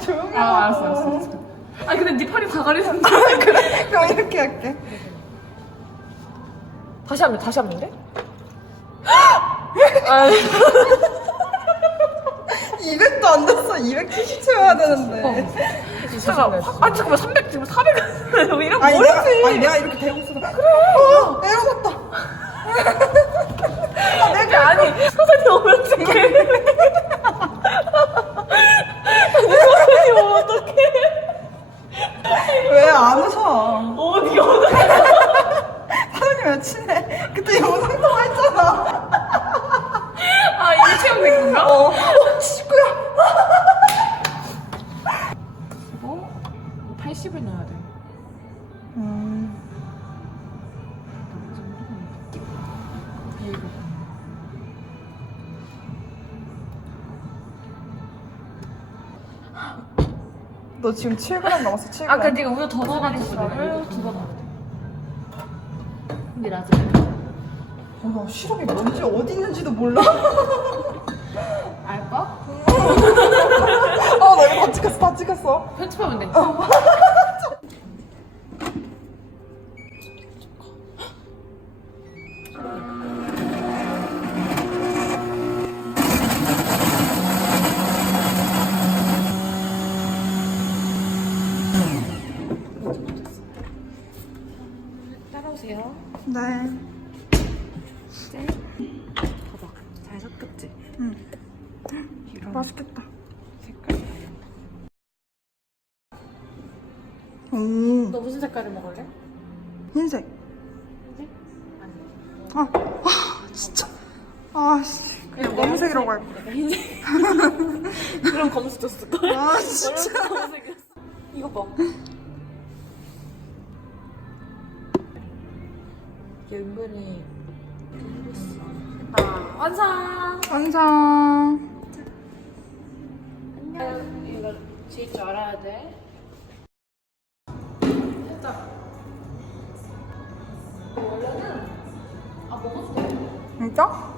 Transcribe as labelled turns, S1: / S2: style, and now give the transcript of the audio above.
S1: 조용히 아, 하고. 아, 알았어, 알았어.
S2: 아니, 근데 네 팔이 다 가리는데. 아, 그래? 그럼
S1: 이렇게 할게.
S3: 다시 한 번, 다시 한 번인데?
S1: 200도 안 됐어. 270 채워야 되는데.
S2: 어. 차가 확- 아 잠깐만
S3: 300 지금 400 이런 아니, 내가, 아니, 내가
S1: 이렇게 대고 있어. 그래. 안 웃어?
S3: 어디, 어디.
S1: 사장님 왜 친해? 그때 영상 통화했잖아.
S2: 아, 이게 체험된 건가? 어, 어,
S1: 친구야.
S2: 어? 80을 넣어야 돼.
S1: 음,
S2: 이거.
S1: 너 지금 7g 남았어, 7g. 아까 네가
S2: 우유 더 넣어가지고 물을 두번 넣어야 돼. 근데 나중에.
S1: 어, 나 시럽이 뭔지 어디 있는지도 몰라.
S2: 알까?
S1: 어, 나 이거 다 찍혔어, 다 찍혔어.
S2: 편집하면 돼. 따라오세요.
S1: 네.
S2: 짠. 봐봐. 잘 섞였지?
S1: 응.
S2: 이런
S1: 맛있겠다.
S2: 색깔.
S1: 오, 너
S2: 무슨 색깔을 먹을래?
S1: 흰색.
S2: 흰색? 아니. 아,
S1: 아, 진짜. 아, 씨. 그냥 검은색이라고 할
S2: 거야. 흰색.
S3: 그럼 검은색 줬을 거야. 아, 진짜. 검은색이었어.
S2: 이거 봐. 이게 은근히 아, 완성.
S1: 완성.
S2: 안녕. 이거 제일 줄 알아야 돼. 살짝. 원래는 아 돼.
S1: 진짜?